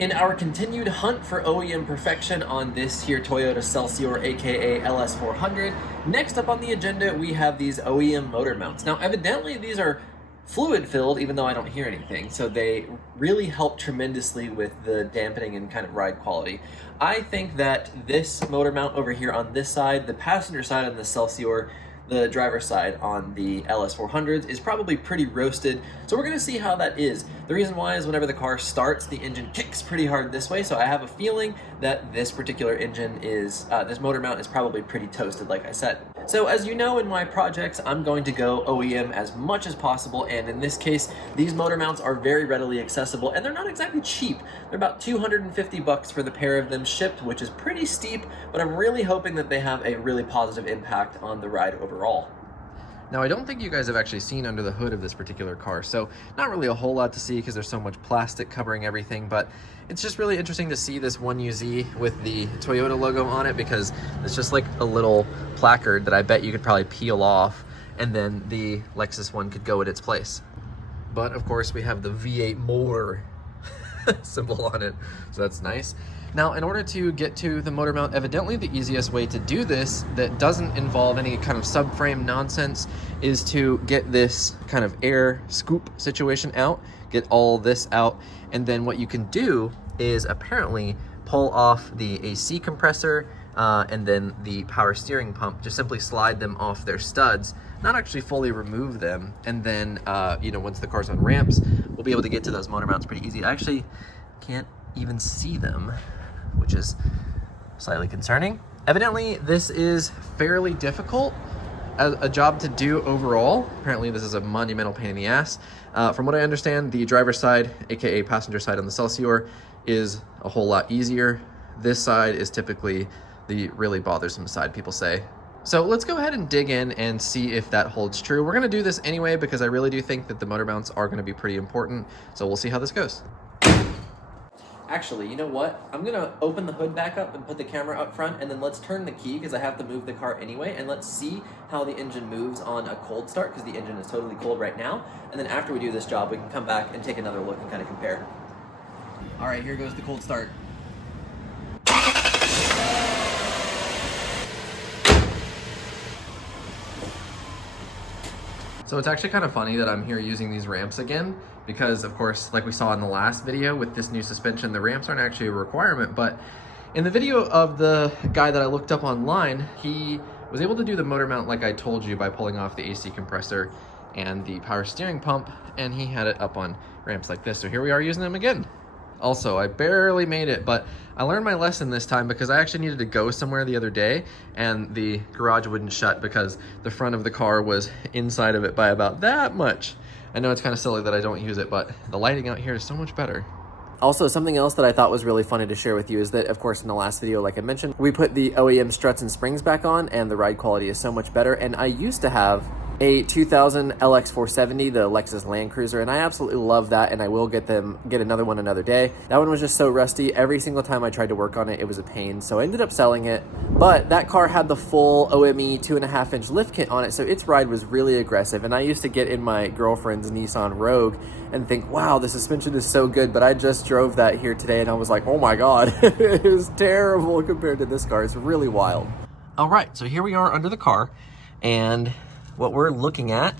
In our continued hunt for OEM perfection on this here Toyota Celsior, aka LS400, next up on the agenda we have these OEM motor mounts. Now evidently these are fluid filled, even though I don't hear anything, so they really help tremendously with the dampening and kind of ride quality. I think that this motor mount over here on this side, the passenger side on the Celsior, the driver's side on the LS400s is probably pretty roasted, so we're gonna see how that is. The reason why is whenever the car starts, the engine kicks pretty hard this way, so I have a feeling that this particular engine is, this motor mount is probably pretty toasted, like I said. So as you know, in my projects, I'm going to go OEM as much as possible, and in this case, these motor mounts are very readily accessible, and they're not exactly cheap. They're about 250 bucks for the pair of them shipped, which is pretty steep, but I'm really hoping that they have a really positive impact on the ride overall. Now, I don't think you guys have actually seen under the hood of this particular car, so not really a whole lot to see because there's so much plastic covering everything, but it's just really interesting to see this 1UZ with the Toyota logo on it because it's just like a little placard that I bet you could probably peel off, and then the Lexus one could go in its place. But of course, we have the V8 motor symbol on it, so that's nice. Now, in order to get to the motor mount, evidently the easiest way to do this that doesn't involve any kind of subframe nonsense is to get this kind of air scoop situation out, get all this out, and then what you can do is apparently pull off the AC compressor and then the power steering pump, just simply slide them off their studs, not actually fully remove them, and then you know, once the car's on ramps, we'll be able to get to those motor mounts pretty easy. I actually can't even see them, which is slightly concerning. Evidently, this is fairly difficult as a job to do overall. Apparently, this is a monumental pain in the ass. From what I understand, the driver's side, aka passenger side on the Celsior, is a whole lot easier. This side is typically the really bothersome side, people say. So let's go ahead and dig in and see if that holds true. We're gonna do this anyway because I really do think that the motor mounts are gonna be pretty important. So we'll see how this goes. Actually, you know what? I'm gonna open the hood back up and put the camera up front, and then let's turn the key because I have to move the car anyway, and let's see how the engine moves on a cold start because the engine is totally cold right now. And then after we do this job, we can come back and take another look and kind of compare. All right, here goes the cold start. So it's actually kind of funny that I'm here using these ramps again because, of course, like we saw in the last video with this new suspension, the ramps aren't actually a requirement, but in the video of the guy that I looked up online, he was able to do the motor mount like I told you by pulling off the AC compressor and the power steering pump, and he had it up on ramps like this. So here we are using them again. Also, I barely made it, but I learned my lesson this time because I actually needed to go somewhere the other day and the garage wouldn't shut because the front of the car was inside of it by about that much. I know it's kind of silly that I don't use it, but the lighting out here is so much better. Also, something else that I thought was really funny to share with you is that, of course, in the last video, like I mentioned, we put the OEM struts and springs back on and the ride quality is so much better. And I used to have a 2000 LX470, the Lexus Land Cruiser, and I absolutely love that, and I will get another one another day. That one was just so rusty. Every single time I tried to work on it, it was a pain, so I ended up selling it. But that car had the full OME 2.5-inch lift kit on it, so its ride was really aggressive, and I used to get in my girlfriend's Nissan Rogue and think, wow, the suspension is so good, but I just drove that here today, and I was like, oh my God, it was terrible compared to this car. It's really wild. All right, so here we are under the car, and what we're looking at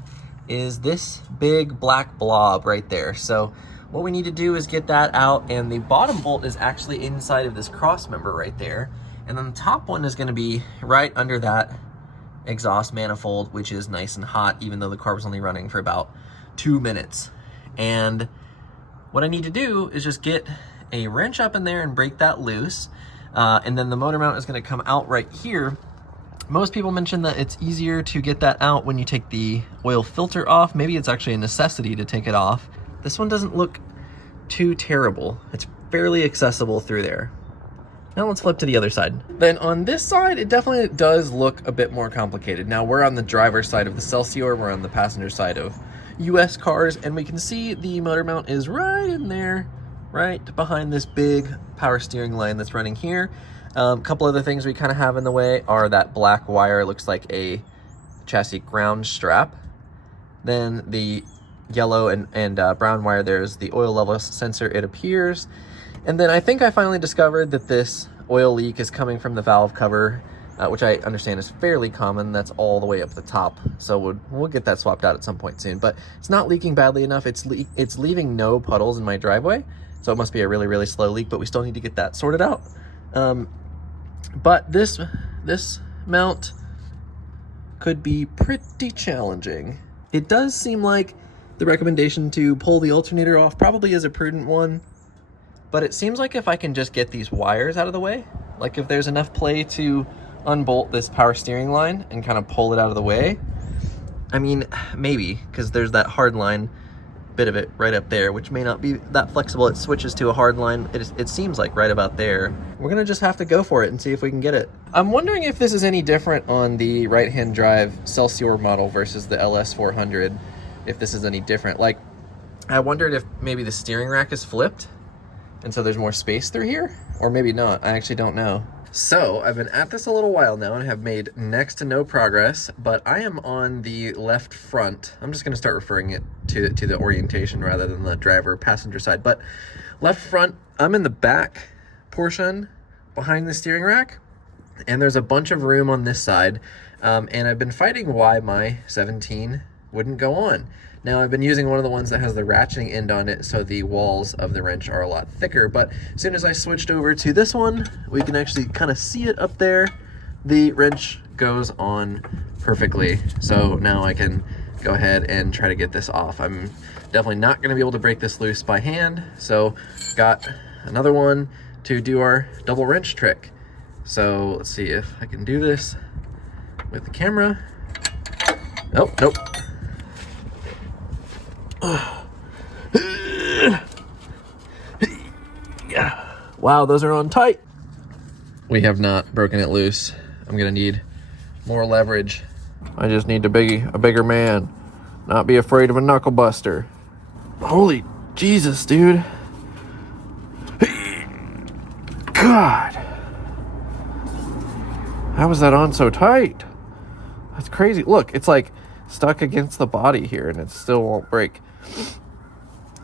is this big black blob right there. So what we need to do is get that out, and the bottom bolt is actually inside of this cross member right there. And then the top one is gonna be right under that exhaust manifold, which is nice and hot, even though the car was only running for about 2 minutes. And what I need to do is just get a wrench up in there and break that loose. And then the motor mount is gonna come out right here. Most people mention that it's easier to get that out when you take the oil filter off. Maybe it's actually a necessity to take it off. This one doesn't look too terrible. It's fairly accessible through there. Now let's flip to the other side. Then on this side, it definitely does look a bit more complicated. Now we're on the driver's side of the Celsior, we're on the passenger side of US cars, and we can see the motor mount is right in there, right behind this big power steering line that's running here. A couple other things we kind of have in the way are that black wire, looks like a chassis ground strap. Then the yellow and brown wire, there's the oil level sensor, it appears. And then I think I finally discovered that this oil leak is coming from the valve cover, which I understand is fairly common. That's all the way up the top. So we'll get that swapped out at some point soon, but it's not leaking badly enough. It's leaving no puddles in my driveway. So it must be a really, really slow leak, but we still need to get that sorted out. But this mount could be pretty challenging. It does seem like the recommendation to pull the alternator off probably is a prudent one, but it seems like if I can just get these wires out of the way, like if there's enough play to unbolt this power steering line and kind of pull it out of the way, I mean, maybe, because there's that hard line bit of it right up there, which may not be that flexible. It switches to a hard line. It seems like right about there. We're gonna just have to go for it and see if we can get it. I'm wondering if this is any different on the right-hand drive Celsior model versus the LS400, if this is any different. Like, I wondered if maybe the steering rack is flipped and so there's more space through here, or maybe not. I actually don't know. So I've been at this a little while now and have made next to no progress, but I am on the left front. I'm just going to start referring it to the orientation rather than the driver passenger side. But left front, I'm in the back portion behind the steering rack, and there's a bunch of room on this side. And I've been fighting why my 17 wouldn't go on. Now, I've been using one of the ones that has the ratcheting end on it, so the walls of the wrench are a lot thicker, but as soon as I switched over to this one, we can actually kind of see it up there. The wrench goes on perfectly, so now I can go ahead and try to get this off. I'm definitely not going to be able to break this loose by hand, so got another one to do our double wrench trick. So let's see if I can do this with the camera. Oh, nope. Wow, those are on tight. We have not broken it loose. I'm gonna need more leverage. I just need to be a bigger man, not be afraid of a knuckle buster. Holy Jesus, dude. God. How was that on so tight? That's crazy. Look, it's like stuck against the body here and it still won't break.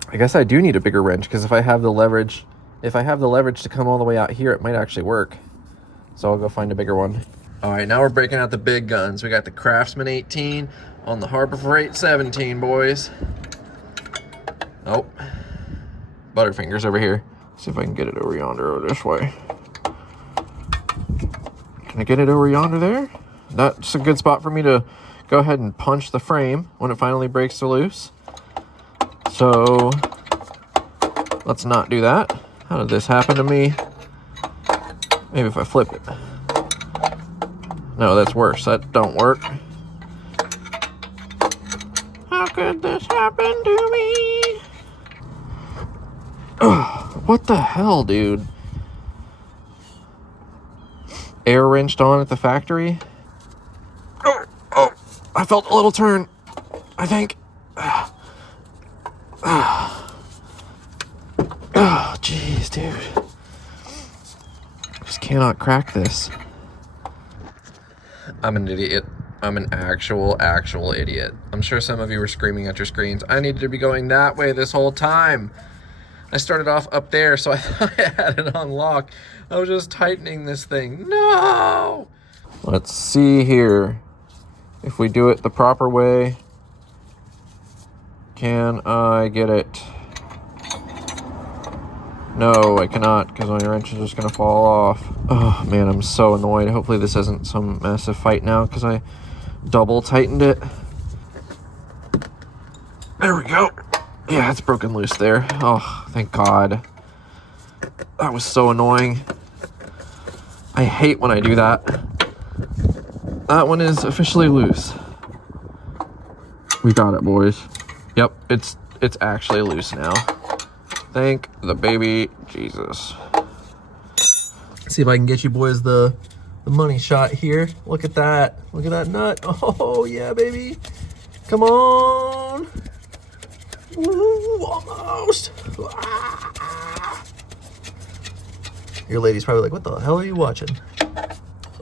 I guess I do need a bigger wrench, because if I have the leverage to come all the way out here, it might actually work. So I'll go find a bigger one. All right, now we're breaking out the big guns. We got the Craftsman 18 on the Harbor Freight 17, boys. Oh, Butterfingers over here. See if I can get it over yonder or this way. Can I get it over yonder there? That's a good spot for me to go ahead and punch the frame when it finally breaks loose. So let's not do that. How did this happen to me? Maybe if I flip it. No, that's worse. That don't work. How could this happen to me? Ugh, what the hell, dude? Air wrenched on at the factory. Oh, I felt a little turn, I think. Oh, jeez, dude. Just cannot crack this. I'm an idiot. I'm an actual idiot. I'm sure some of you were screaming at your screens, I needed to be going that way this whole time. I started off up there, so I thought I had it on lock. I was just tightening this thing. No! Let's see here. If we do it the proper way, can I get it? No, I cannot, because my wrench is just going to fall off. Oh, man, I'm so annoyed. Hopefully this isn't some massive fight now, because I double tightened it. There we go. Yeah, it's broken loose there. Oh, thank God. That was so annoying. I hate when I do that. That one is officially loose. We got it, boys. Yep, it's actually loose now. Thank the baby Jesus. Let's see if I can get you boys the money shot here. Look at that. Look at that nut. Oh, yeah, baby. Come on. Ooh, almost. Ah. Your lady's probably like, what the hell are you watching?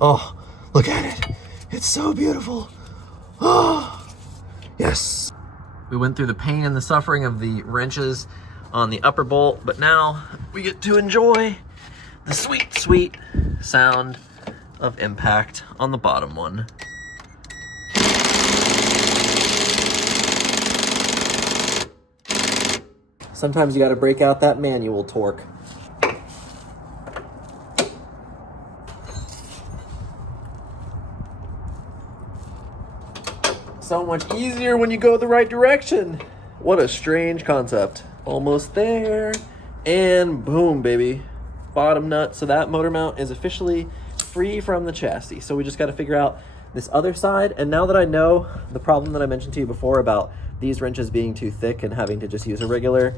Oh, look at it. It's so beautiful. Oh, yes. We went through the pain and the suffering of the wrenches on the upper bolt, but now we get to enjoy the sweet, sweet sound of impact on the bottom one. Sometimes you got to break out that manual torque. So much easier when you go the right direction. What a strange concept. Almost there. And boom, baby. Bottom nut. So that motor mount is officially free from the chassis. So we just got to figure out this other side. And now that I know the problem that I mentioned to you before about these wrenches being too thick and having to just use a regular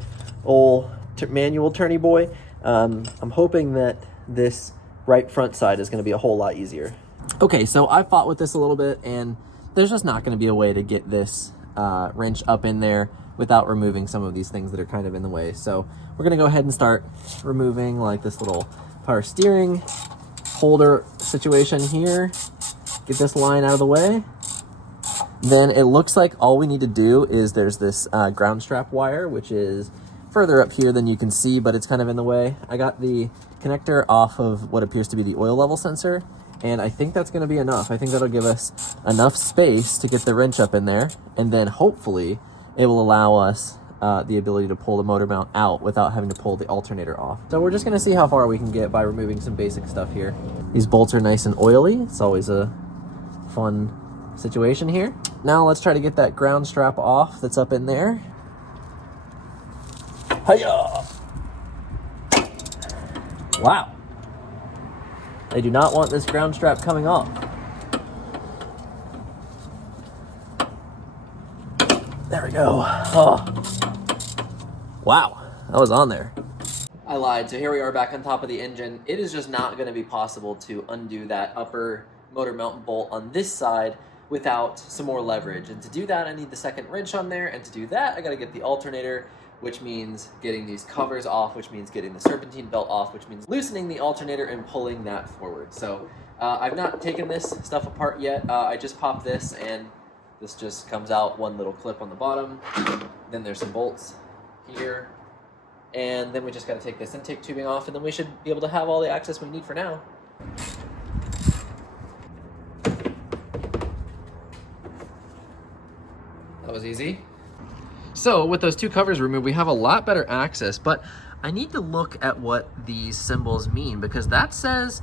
old manual turny boy, I'm hoping that this right front side is going to be a whole lot easier. Okay, so I fought with this a little bit, and there's just not going to be a way to get this wrench up in there without removing some of these things that are kind of in the way. So we're going to go ahead and start removing like this little power steering holder situation here. Get this line out of the way. Then it looks like all we need to do is there's this ground strap wire, which is further up here than you can see, but it's kind of in the way. I got the connector off of what appears to be the oil level sensor, and I think that's going to be enough. I think that'll give us enough space to get the wrench up in there, and then hopefully it will allow us the ability to pull the motor mount out without having to pull the alternator off. So we're just going to see how far we can get by removing some basic stuff here. These bolts are nice and oily. It's always a fun situation here. Now let's try to get that ground strap off that's up in there. Hiya! Wow. They do not want this ground strap coming off. There we go. Oh. Wow, that was on there. I lied, so here we are back on top of the engine. It is just not gonna be possible to undo that upper motor mount bolt on this side without some more leverage. And to do that, I need the second wrench on there. And to do that, I gotta get the alternator, which means getting these covers off, which means getting the serpentine belt off, which means loosening the alternator and pulling that forward. So I've not taken this stuff apart yet. I just popped this, and this just comes out one little clip on the bottom. Then there's some bolts here. And then we just gotta take this intake tubing off, and then we should be able to have all the access we need for now. That was easy. So with those two covers removed, we have a lot better access, but I need to look at what these symbols mean, because that says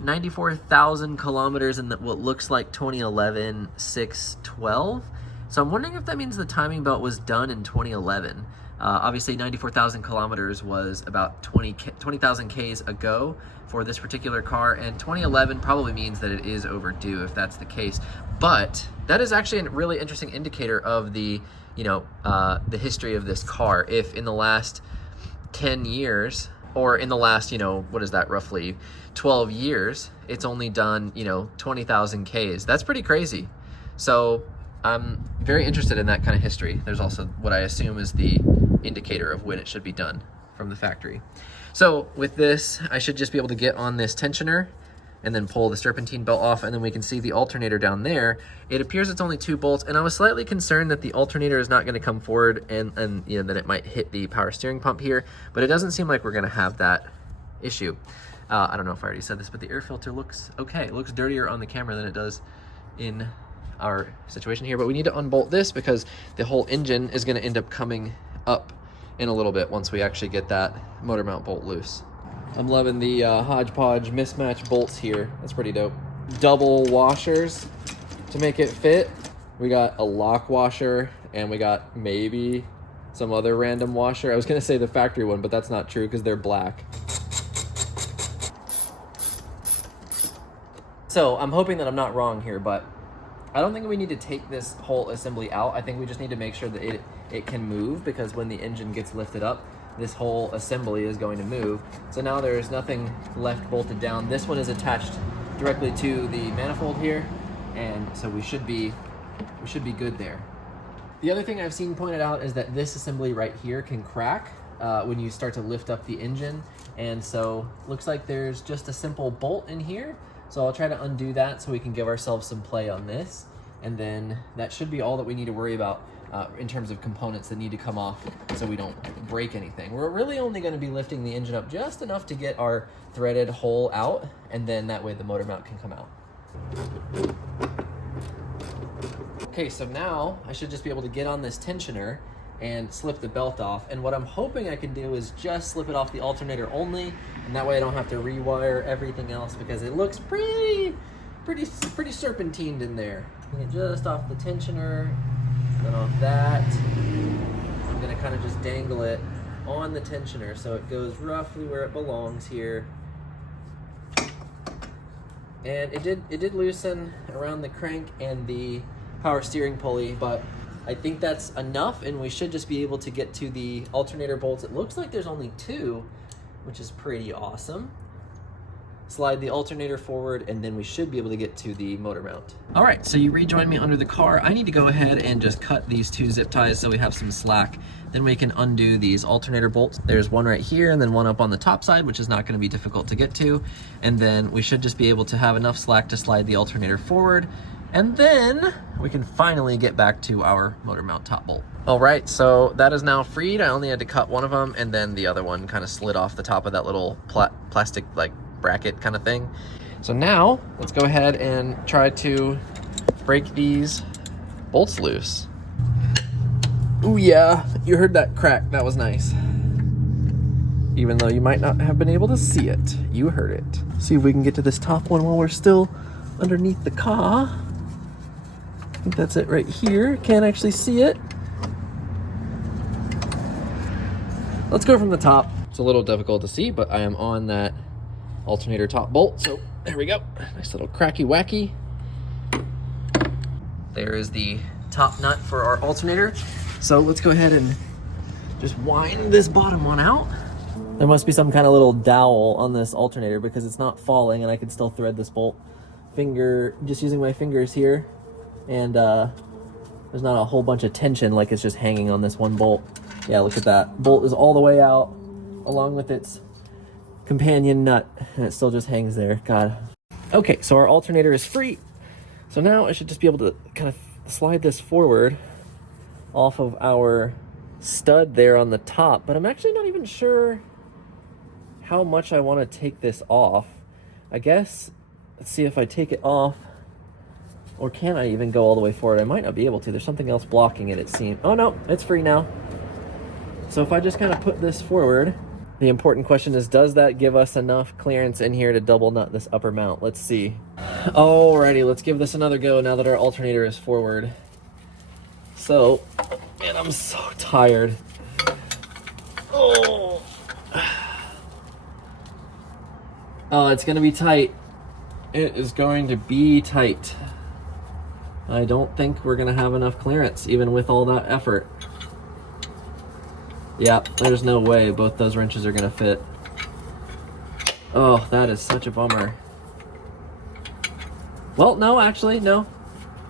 94,000 kilometers in what looks like 2011 6/12. So I'm wondering if that means the timing belt was done in 2011. Obviously 94,000 kilometers was about 20,000 Ks ago for this particular car, and 2011 probably means that it is overdue if that's the case. But that is actually a really interesting indicator of the, the history of this car. If in the last 10 years, or in the last, what is that, roughly 12 years, it's only done, 20,000 Ks. That's pretty crazy. So I'm very interested in that kind of history. There's also what I assume is the indicator of when it should be done from the factory. So with this, I should just be able to get on this tensioner and then pull the serpentine belt off, and then we can see the alternator down there. It appears it's only 2 bolts, and I was slightly concerned that the alternator is not going to come forward and that it might hit the power steering pump here, but it doesn't seem like we're going to have that issue. I don't know if I already said this, but the air filter looks okay. It looks dirtier on the camera than it does in our situation here, but we need to unbolt this because the whole engine is going to end up coming up in a little bit once we actually get that motor mount bolt loose. I'm loving the hodgepodge mismatch bolts here. That's pretty dope. Double washers to make it fit. We got a lock washer, and we got maybe some other random washer. I was gonna say the factory one, but that's not true because they're black. So I'm hoping that I'm not wrong here, but I don't think we need to take this whole assembly out. I think we just need to make sure that it can move, because when the engine gets lifted up, this whole assembly is going to move. So now there's nothing left bolted down. This one is attached directly to the manifold here, and so we should be good there. The other thing I've seen pointed out is that this assembly right here can crack when you start to lift up the engine, and so looks like there's just a simple bolt in here. So I'll try to undo that so we can give ourselves some play on this, and then that should be all that we need to worry about in terms of components that need to come off so we don't break anything. We're really only going to be lifting the engine up just enough to get our threaded hole out, and then that way the motor mount can come out. Okay, so now I should just be able to get on this tensioner and slip the belt off. And what I'm hoping I can do is just slip it off the alternator only, and that way I don't have to rewire everything else because it looks pretty serpentined in there. Get just off the tensioner, then off that. I'm gonna kind of just dangle it on the tensioner so it goes roughly where it belongs here. And it did loosen around the crank and the power steering pulley, but I think that's enough, and we should just be able to get to the alternator bolts. It looks like there's only 2, which is pretty awesome. Slide the alternator forward, and then we should be able to get to the motor mount. All right, so you rejoined me under the car. I need to go ahead and just cut these 2 zip ties so we have some slack. Then we can undo these alternator bolts. There's one right here and then one up on the top side, which is not gonna be difficult to get to. And then we should just be able to have enough slack to slide the alternator forward. And then we can finally get back to our motor mount top bolt. All right, so that is now freed. I only had to cut one of them, and then the other one kind of slid off the top of that little plastic like bracket kind of thing. So now let's go ahead and try to break these bolts loose. Ooh yeah, you heard that crack. That was nice. Even though you might not have been able to see it, you heard it. See if we can get to this top one while we're still underneath the car. I think that's it right here. Can't actually see it. Let's go from the top. It's a little difficult to see, but I am on that alternator top bolt. So there we go. Nice little cracky wacky. There is the top nut for our alternator. So let's go ahead and just wind this bottom one out. There must be some kind of little dowel on this alternator because it's not falling, and I can still thread this bolt just using my fingers here. And there's not a whole bunch of tension like it's just hanging on this one bolt. Yeah, look at that. Bolt is all the way out along with its companion nut, and it still just hangs there. God. Okay, so our alternator is free. So now I should just be able to kind of slide this forward off of our stud there on the top, but I'm actually not even sure how much I want to take this off. I guess, let's see if I take it off. Or can I even go all the way forward? I might not be able to. There's something else blocking it, it seems. Oh no, it's free now. So if I just kind of put this forward, the important question is, does that give us enough clearance in here to double nut this upper mount? Let's see. Alrighty, let's give this another go now that our alternator is forward. So, man, I'm so tired. Oh, it's gonna be tight. It is going to be tight. I don't think we're gonna have enough clearance, even with all that effort. Yeah, there's no way both those wrenches are gonna fit. Oh, that is such a bummer. Well, no, actually, no.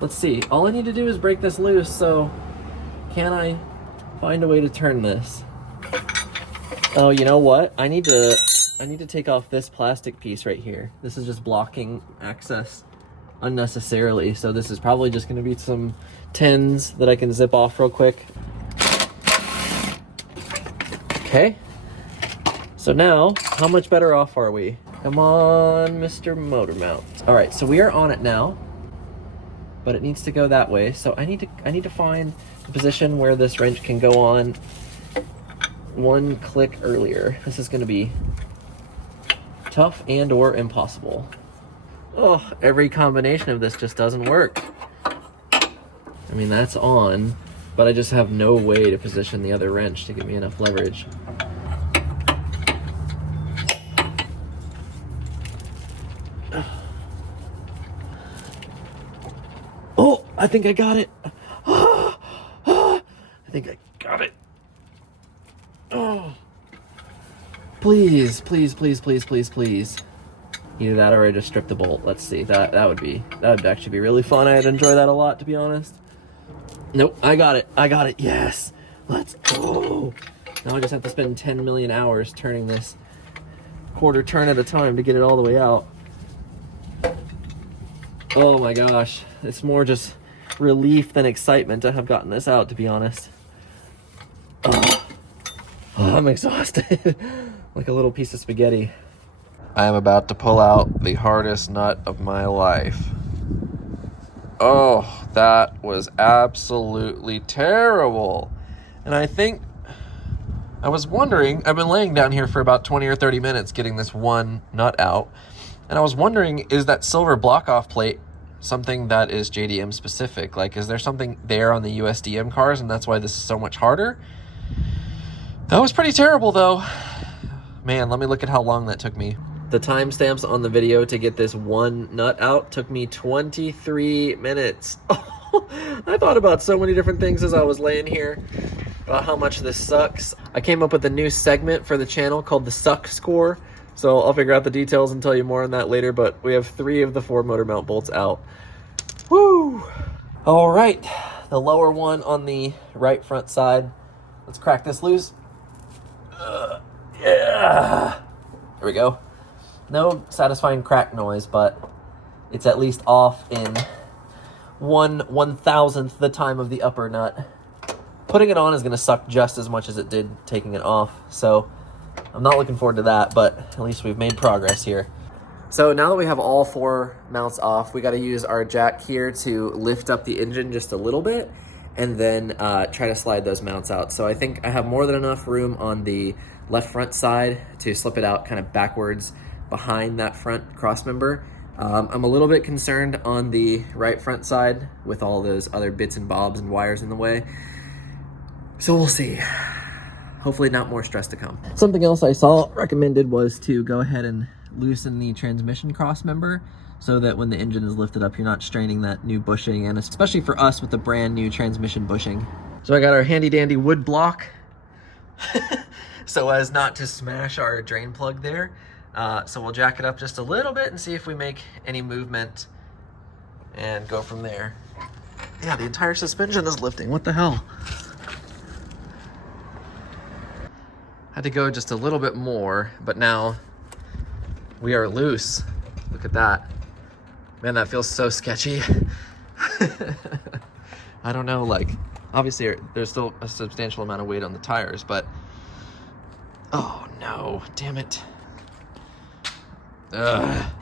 Let's see. All I need to do is break this loose, so can I find a way to turn this? Oh, you know what? I need to take off this plastic piece right here. This is just blocking access unnecessarily, so this is probably just going to be some tins that I can zip off real quick. Okay, so now how much better off are we? Come on, Mr. Motor Mount. All right, so we are on it now, but it needs to go that way. So I need to find a position where this wrench can go on one click earlier. This is going to be tough and or impossible. Oh, every combination of this just doesn't work. I mean, that's on, but I just have no way to position the other wrench to give me enough leverage. Oh, I think I got it. I think I got it. Oh, please, please, please, please, please, please. Either that or I just strip the bolt. Let's see. That would actually be really fun. I'd enjoy that a lot, to be honest. Nope, I got it. I got it. Yes. Let's go. Now I just have to spend 10 million hours turning this quarter turn at a time to get it all the way out. Oh my gosh. It's more just relief than excitement to have gotten this out, to be honest. Oh, I'm exhausted. Like a little piece of spaghetti. I am about to pull out the hardest nut of my life. Oh, that was absolutely terrible. And I think, I was wondering, I've been laying down here for about 20 or 30 minutes getting this one nut out. And I was wondering, is that silver block-off plate something that is JDM specific? Like, is there something there on the USDM cars and that's why this is so much harder? That was pretty terrible though. Man, let me look at how long that took me. The timestamps on the video to get this one nut out took me 23 minutes. Oh, I thought about so many different things as I was laying here about how much this sucks. I came up with a new segment for the channel called the Suck Score. So I'll figure out the details and tell you more on that later, but we have 3 of the 4 motor mount bolts out. Woo! All right, the lower one on the right front side. Let's crack this loose. Yeah! Here we go. No satisfying crack noise, but it's at least off in 1/1000th the time of the upper nut. Putting it on is going to suck just as much as it did taking it off, so I'm not looking forward to that, but at least we've made progress here. So now that we have all 4 mounts off, we got to use our jack here to lift up the engine just a little bit and then try to slide those mounts out. So I think I have more than enough room on the left front side to slip it out kind of backwards behind that front cross member. I'm a little bit concerned on the right front side with all those other bits and bobs and wires in the way. So we'll see. Hopefully not more stress to come. Something else I saw recommended was to go ahead and loosen the transmission cross member so that when the engine is lifted up, you're not straining that new bushing, and especially for us with the brand new transmission bushing. So I got our handy dandy wood block so as not to smash our drain plug there. So we'll jack it up just a little bit and see if we make any movement and go from there. Yeah, the entire suspension is lifting. What the hell? Had to go just a little bit more, but now we are loose. Look at that. Man, that feels so sketchy. I don't know, like, obviously there's still a substantial amount of weight on the tires, but oh no, damn it. Ugh.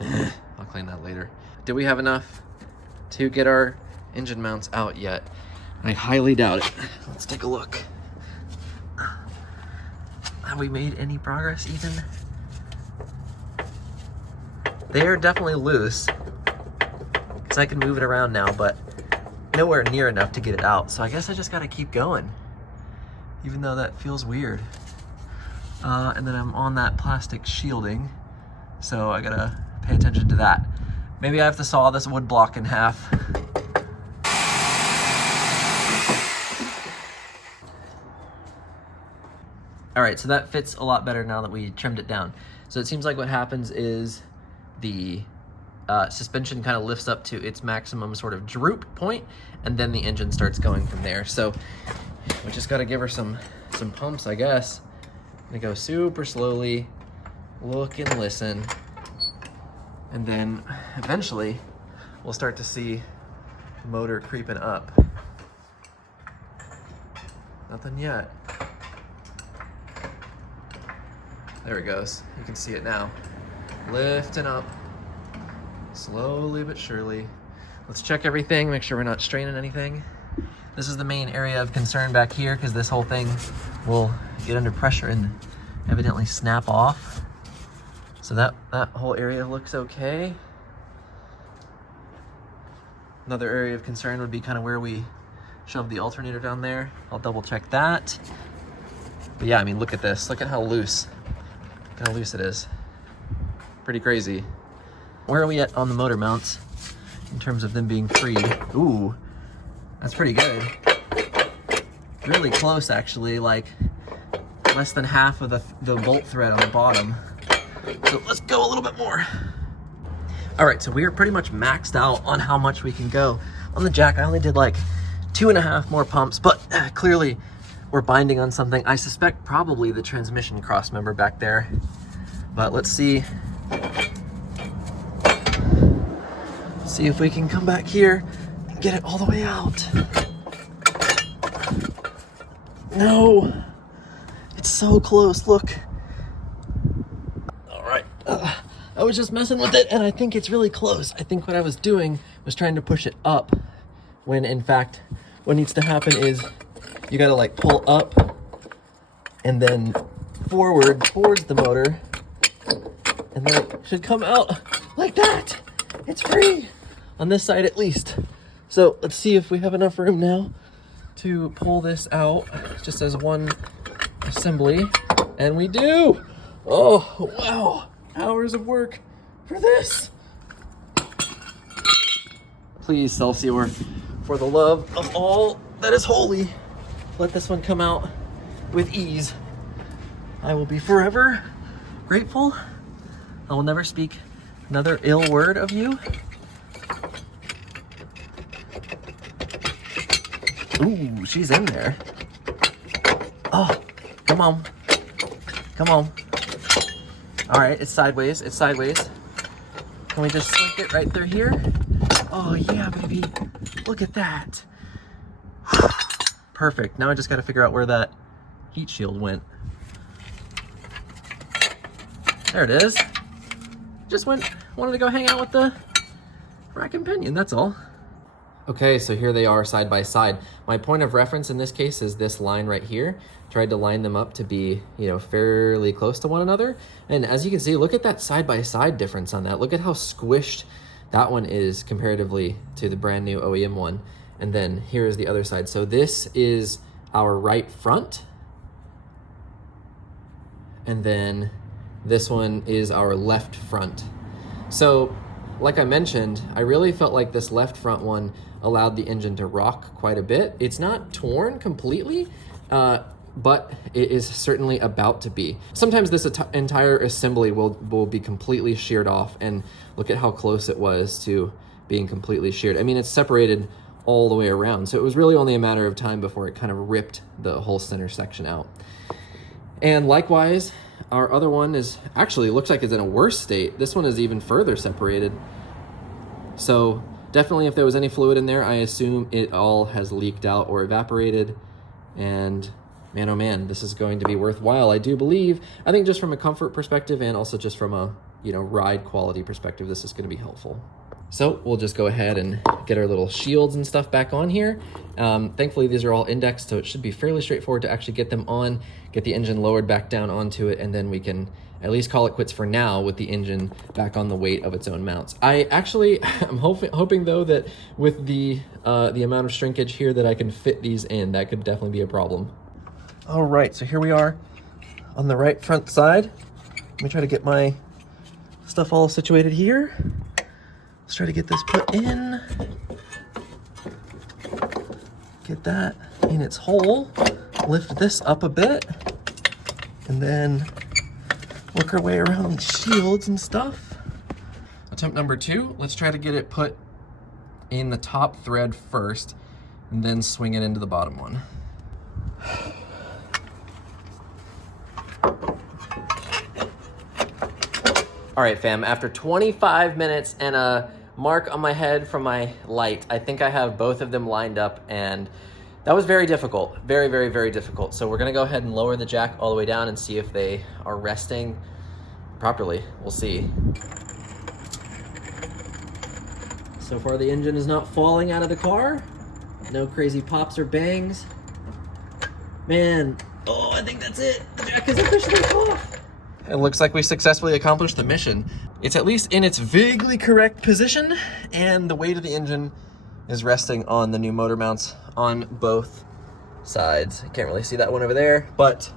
I'll clean that later. Do we have enough to get our engine mounts out yet? I highly doubt it. Let's take a look. Have we made any progress even? They are definitely loose, so I can move it around now, but nowhere near enough to get it out. So I guess I just gotta keep going, even though that feels weird. And then I'm on that plastic shielding, so I gotta pay attention to that. Maybe I have to saw this wood block in half. All right, so that fits a lot better now that we trimmed it down. So it seems like what happens is the suspension kind of lifts up to its maximum sort of droop point, and then the engine starts going from there. So we just got to give her some pumps, I guess. I'm gonna go super slowly, look and listen, and then eventually we'll start to see the motor creeping up. Nothing yet. There it goes. You can see it now. Lifting up. Slowly but surely. Let's check everything, make sure we're not straining anything. This is the main area of concern back here because this whole thing will get under pressure and evidently snap off. So that whole area looks okay. Another area of concern would be kind of where we shove the alternator down there. I'll double check that. But yeah, I mean, look at this. Look at how loose it is. Pretty crazy. Where are we at on the motor mounts in terms of them being freed? Ooh, that's pretty good. Really close, actually, like less than half of the bolt thread on the bottom. So let's go a little bit more. All right, so we are pretty much maxed out on how much we can go. On the jack, I only did like 2.5 more pumps, but clearly we're binding on something. I suspect probably the transmission cross member back there, but let's see if we can come back here and get it all the way out. No, it's so close, look. All right, I was just messing with it and I think it's really close. I think what I was doing was trying to push it up when in fact, what needs to happen is you gotta like pull up and then forward towards the motor, and then it should come out like that. It's free on this side at least. So let's see if we have enough room now to pull this out just as one assembly, and we do. Oh wow, hours of work for this. Please, Celsior, for the love of all that is holy, let this one come out with ease. I will be forever grateful. I will never speak another ill word of you. Ooh, she's in there. Oh, come on. Come on. All right, it's sideways, it's sideways. Can we just slink it right through here? Oh yeah, baby, look at that. Perfect, now I just gotta figure out where that heat shield went. There it is. Just wanted to go hang out with the rack and pinion, that's all. Okay, so here they are side by side. My point of reference in this case is this line right here. Tried to line them up to be, you know, fairly close to one another. And as you can see, look at that side by side difference on that. Look at how squished that one is comparatively to the brand new OEM one. And then here is the other side. So this is our right front. And then this one is our left front. So like I mentioned, I really felt like this left front one allowed the engine to rock quite a bit. It's not torn completely, but it is certainly about to be. Sometimes this entire assembly will be completely sheared off, and look at how close it was to being completely sheared. I mean, it's separated all the way around, so it was really only a matter of time before it kind of ripped the whole center section out. And likewise, our other one is actually looks like it's in a worse state. This one is even further separated. So definitely if there was any fluid in there, I assume it all has leaked out or evaporated. And man, oh man, this is going to be worthwhile, I do believe. I think just from a comfort perspective and also just from a, you know, ride quality perspective, this is going to be helpful. So we'll just go ahead and get our little shields and stuff back on here. Thankfully, these are all indexed, so it should be fairly straightforward to actually get them on, get the engine lowered back down onto it, and then we can at least call it quits for now with the engine back on the weight of its own mounts. I'm hoping though that with the amount of shrinkage here that I can fit these in. That could definitely be a problem. All right, so here we are on the right front side. Let me try to get my stuff all situated here. Let's try to get this put in. Get that in its hole. Lift this up a bit. And then work our way around these shields and stuff. Attempt number 2. Let's try to get it put in the top thread first, and then swing it into the bottom one. All right, fam, after 25 minutes and a mark on my head from my light, I think I have both of them lined up, and that was very difficult. Very, very, very difficult. So we're gonna go ahead and lower the jack all the way down and see if they are resting properly. We'll see. So far the engine is not falling out of the car. No crazy pops or bangs. Man, oh, I think that's it. The jack is officially off. It looks like we successfully accomplished the mission. It's at least in its vaguely correct position, and the weight of the engine is resting on the new motor mounts on both sides. You can't really see that one over there, but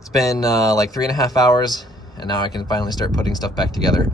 it's been like 3.5 hours, and now I can finally start putting stuff back together.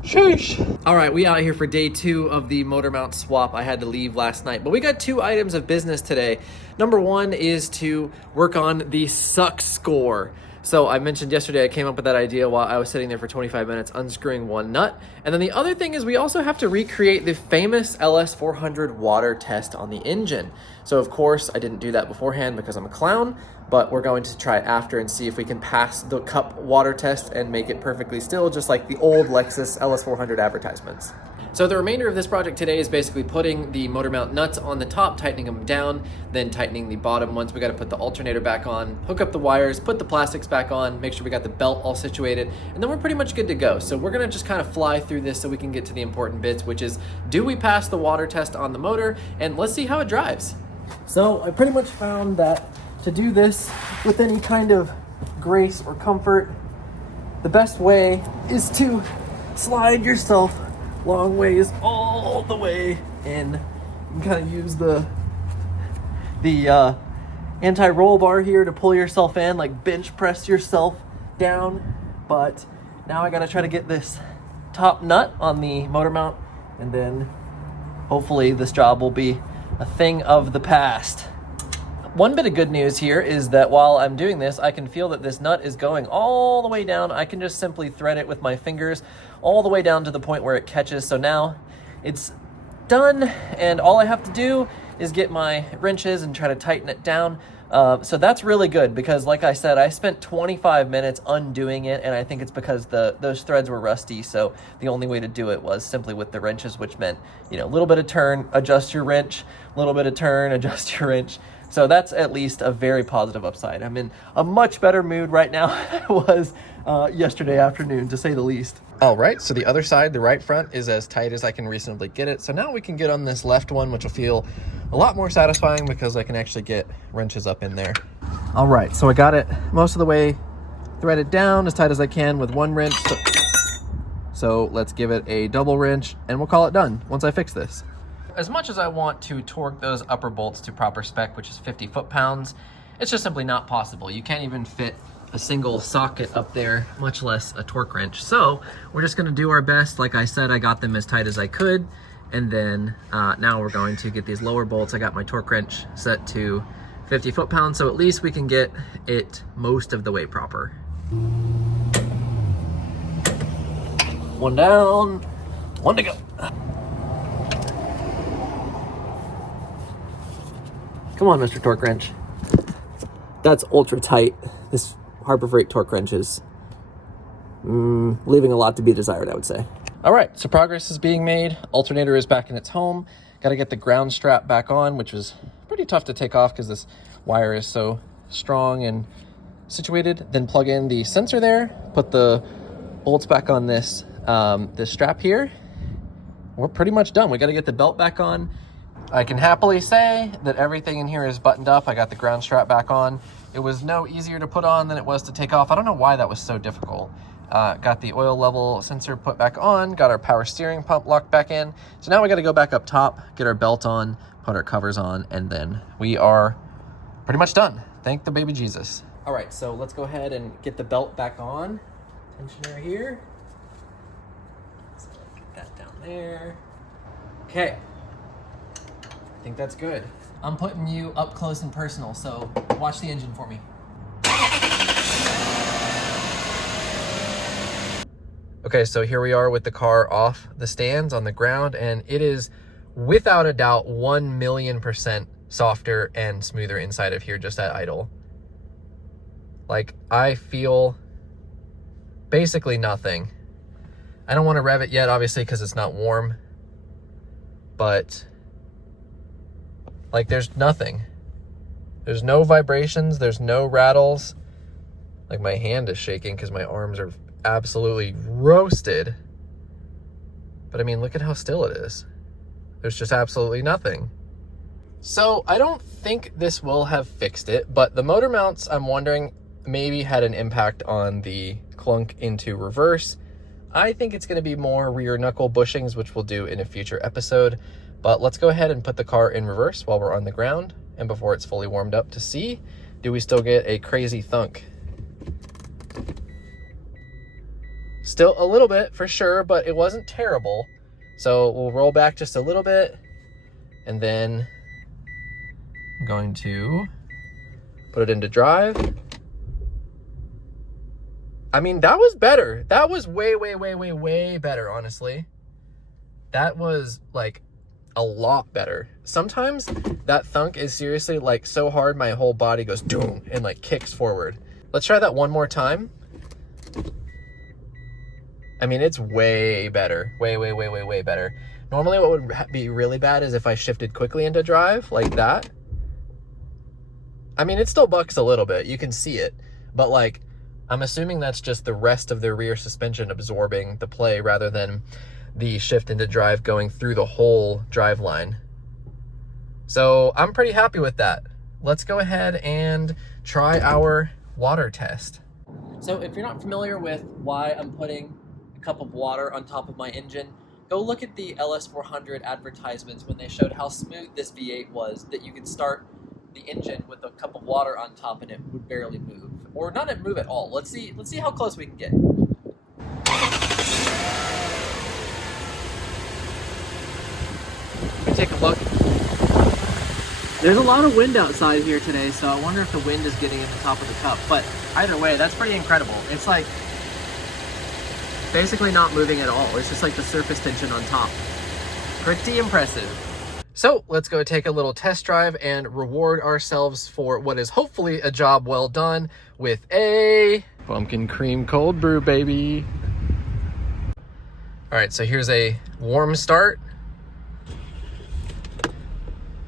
Sheesh. All right, we out here for day 2 of the motor mount swap. I had to leave last night, but we got 2 items of business today. Number 1 is to work on the suck score. So I mentioned yesterday I came up with that idea while I was sitting there for 25 minutes unscrewing one nut. And then the other thing is we also have to recreate the famous LS400 water test on the engine. So of course I didn't do that beforehand because I'm a clown, but we're going to try it after and see if we can pass the cup water test and make it perfectly still, just like the old Lexus LS400 advertisements. So the remainder of this project today is basically putting the motor mount nuts on the top, tightening them down, then tightening the bottom ones. We got to put the alternator back on, hook up the wires, put the plastics back on, make sure we got the belt all situated, and then we're pretty much good to go. So we're gonna just kind of fly through this so we can get to the important bits, which is, do we pass the water test on the motor? And let's see how it drives. So I pretty much found that to do this with any kind of grace or comfort, the best way is to slide yourself long ways all the way in. You can kind of use the anti-roll bar here to pull yourself in, like bench press yourself down. But now I gotta try to get this top nut on the motor mount, and then hopefully this job will be a thing of the past. One bit of good news here is that while I'm doing this, I can feel that this nut is going all the way down. I can just simply thread it with my fingers all the way down to the point where it catches. So now it's done, and all I have to do is get my wrenches and try to tighten it down. So that's really good because, like I said, I spent 25 minutes undoing it, and I think it's because those threads were rusty. So the only way to do it was simply with the wrenches, which meant, a little bit of turn, adjust your wrench, a little bit of turn, adjust your wrench. So that's at least a very positive upside. I'm in a much better mood right now than I was yesterday afternoon, to say the least. All right, so the other side, the right front, is as tight as I can reasonably get it. So now we can get on this left one, which will feel a lot more satisfying because I can actually get wrenches up in there. All right, so I got it most of the way threaded down as tight as I can with one wrench. So let's give it a double wrench and we'll call it done once I fix this. As much as I want to torque those upper bolts to proper spec, which is 50 foot-pounds, it's just simply not possible. You can't even fit a single socket up there, much less a torque wrench. So we're just gonna do our best. Like I said, I got them as tight as I could. And then now we're going to get these lower bolts. I got my torque wrench set to 50 foot-pounds, so at least we can get it most of the way proper. One down, one to go. Come on, Mr. Torque Wrench. That's ultra tight. This Harbor Freight torque wrench is leaving a lot to be desired, I would say. All right, so progress is being made. Alternator is back in its home. Got to get the ground strap back on, which was pretty tough to take off because this wire is so strong and situated. Then plug in the sensor there, put the bolts back on this strap here. We're pretty much done. We got to get the belt back on. I can happily say that everything in here is buttoned up. I got the ground strap back on. It was no easier to put on than it was to take off. I don't know why that was so difficult. Got the oil level sensor put back on, got our power steering pump locked back in. So now we got to go back up top, get our belt on, put our covers on, and then we are pretty much done. Thank the baby Jesus. All right, so let's go ahead and get the belt back on. Tensioner here. So get that down there. Okay. I think that's good. I'm putting you up close and personal, so watch the engine for me. Okay, so here we are with the car off the stands on the ground, and it is without a doubt 1,000,000% softer and smoother inside of here just at idle. Like, I feel basically nothing. I don't want to rev it yet, obviously, because it's not warm, but like, there's nothing. There's no vibrations, there's no rattles. Like, my hand is shaking because my arms are absolutely roasted. But I mean, look at how still it is. There's just absolutely nothing. So I don't think this will have fixed it, but the motor mounts, I'm wondering, maybe had an impact on the clunk into reverse. I think it's going to be more rear knuckle bushings, which we'll do in a future episode. But let's go ahead and put the car in reverse while we're on the ground and before it's fully warmed up to see, do we still get a crazy thunk? Still a little bit for sure, but it wasn't terrible. So we'll roll back just a little bit, and then I'm going to put it into drive. I mean, that was better. That was way, way, way, way, way better, honestly. That was like a lot better. Sometimes that thunk is seriously like so hard my whole body goes doom and like kicks forward. Let's try that one more time. I mean, it's way better. Way better. Normally what would be really bad is if I shifted quickly into drive like that. I mean, it still bucks a little bit. You can see it. But like, I'm assuming that's just the rest of the rear suspension absorbing the play rather than the shift into drive going through the whole drive line. So I'm pretty happy with that. Let's go ahead and try our water test. So if you're not familiar with why I'm putting a cup of water on top of my engine, go look at the LS400 advertisements when they showed how smooth this V8 was, that you could start the engine with a cup of water on top and it would barely move. Or not move at all. Let's see how close we can get. Take a look. There's a lot of wind outside here today, so I wonder if the wind is getting in the top of the cup. But either way, that's pretty incredible. It's like basically not moving at all. It's just like the surface tension on top. Pretty impressive. So let's go take a little test drive and reward ourselves for what is hopefully a job well done with a pumpkin cream cold brew, baby. All right, so here's a warm start.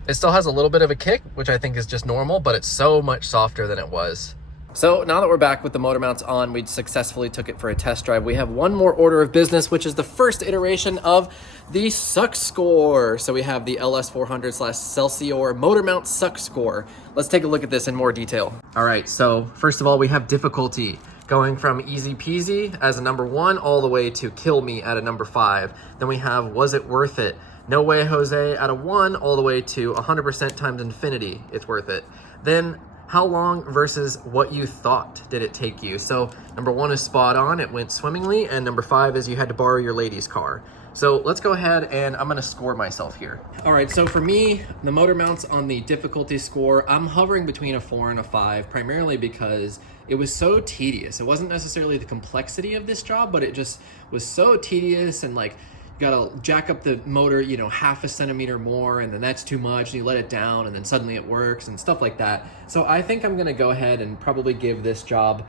It still has a little bit of a kick, which I think is just normal, but it's so much softer than it was. So now that we're back with the motor mounts on, we successfully took it for a test drive. We have one more order of business, which is the first iteration of the suck score. So we have the LS400/Celsior motor mount suck score. Let's take a look at this in more detail. All right, so first of all, we have difficulty going from easy peasy as a number 1 all the way to kill me at a number 5. Then we have was it worth it? No way, Jose, at a 1 all the way to 100% times infinity, it's worth it. Then how long versus what you thought did it take you? So number 1 is spot on, it went swimmingly, and number 5 is you had to borrow your lady's car. So let's go ahead and I'm gonna score myself here. All right, so for me, the motor mounts on the difficulty score, I'm hovering between a 4 and a 5, primarily because it was so tedious. It wasn't necessarily the complexity of this job, but it just was so tedious, and like, gotta jack up the motor, you know, half a centimeter more, and then that's too much, and you let it down, and then suddenly it works, and stuff like that. So I think I'm gonna go ahead and probably give this job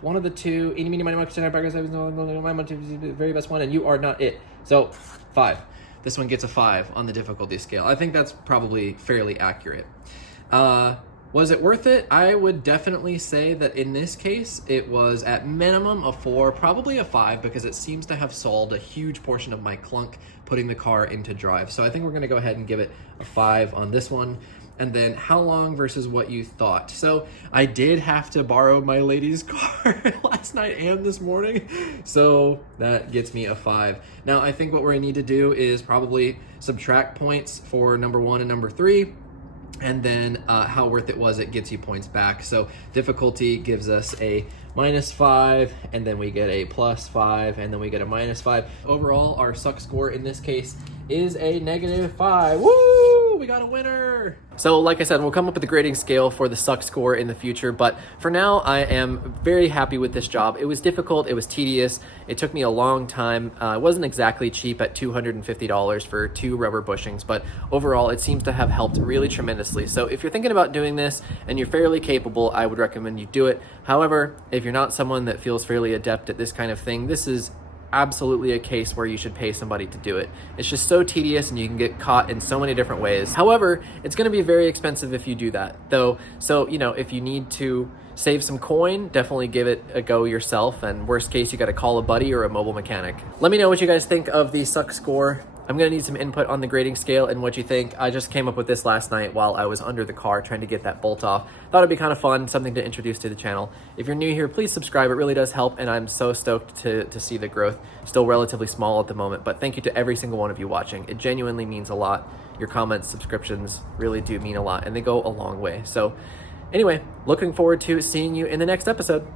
one of the two, eeny, meeny, miny, moe, my very best one, and you are not it. So 5. This one gets a 5 on the difficulty scale. I think that's probably fairly accurate. Was it worth it? I would definitely say that in this case, it was at minimum a 4, probably a 5, because it seems to have solved a huge portion of my clunk putting the car into drive. So I think we're gonna go ahead and give it a 5 on this one. And then how long versus what you thought. So I did have to borrow my lady's car last night and this morning. So that gets me a 5. Now I think what we're gonna need to do is probably subtract points for number 1 and number 3. And then how worth it was, it gets you points back. So difficulty gives us a -5, and then we get a +5, and then we get a -5. Overall, our suck score in this case is a -5. Woo! We got a winner! So like I said, we'll come up with a grading scale for the suck score in the future, but for now, I am very happy with this job. It was difficult, it was tedious, it took me a long time. It wasn't exactly cheap at $250 for 2 rubber bushings, but overall, it seems to have helped really tremendously. So if you're thinking about doing this and you're fairly capable, I would recommend you do it. However, if you're not someone that feels fairly adept at this kind of thing, this is absolutely a case where you should pay somebody to do it. It's just so tedious and you can get caught in so many different ways. However, it's going to be very expensive if you do that though. So, you know, if you need to save some coin, definitely give it a go yourself. And worst case, you got to call a buddy or a mobile mechanic. Let me know what you guys think of the suck score. I'm gonna need some input on the grading scale and what you think. I just came up with this last night while I was under the car trying to get that bolt off. Thought it'd be kind of fun, something to introduce to the channel. If you're new here, please subscribe. It really does help, and I'm so stoked to see the growth. Still relatively small at the moment, but thank you to every single one of you watching. It genuinely means a lot. Your comments, subscriptions really do mean a lot, and they go a long way. So anyway, looking forward to seeing you in the next episode.